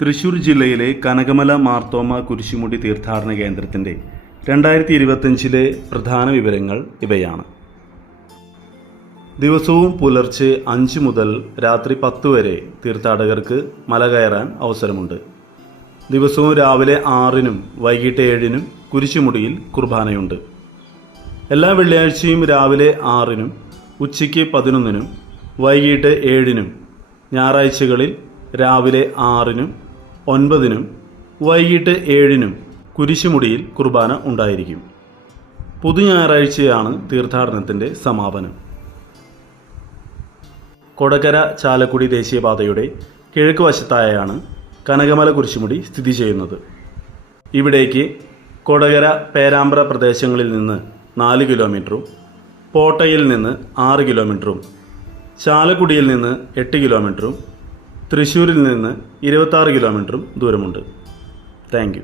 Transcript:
തൃശൂർ ജില്ലയിലെ കനകമല മാർത്തോമ കുരിശുമുടി തീർത്ഥാടന കേന്ദ്രത്തിൻ്റെ 2025 പ്രധാന വിവരങ്ങൾ ഇവയാണ്. ദിവസവും പുലർച്ചെ 5 മുതൽ രാത്രി 10 വരെ തീർത്ഥാടകർക്ക് മല കയറാൻ അവസരമുണ്ട്. ദിവസവും രാവിലെ 6-നും വൈകിട്ട് 7-നും കുരിശുമുടിയിൽ കുർബാനയുണ്ട്. എല്ലാ വെള്ളിയാഴ്ചയും രാവിലെ 6-നും ഉച്ചയ്ക്ക് 11-നും വൈകിട്ട് 7-നും ഞായറാഴ്ചകളിൽ രാവിലെ 6-നും 9-നും വൈകിട്ട് 7-നും കുരിശുമുടിയിൽ കുർബാന ഉണ്ടായിരിക്കും. പുതു ഞായറാഴ്ചയാണ് തീർത്ഥാടനത്തിൻ്റെ സമാപനം. കൊടകര ചാലക്കുടി ദേശീയപാതയുടെ കിഴക്ക് വശത്തായാണ് കനകമല കുരിശുമുടി സ്ഥിതി ചെയ്യുന്നത്. ഇവിടേക്ക് കൊടകര പേരാമ്പ്ര പ്രദേശങ്ങളിൽ നിന്ന് 4 കിലോമീറ്ററും പോട്ടയിൽ നിന്ന് 6 കിലോമീറ്ററും ചാലക്കുടിയിൽ നിന്ന് 8 കിലോമീറ്ററും തൃശ്ശൂരിൽ നിന്ന് 26 കിലോമീറ്ററും ദൂരമുണ്ട്. Thank you.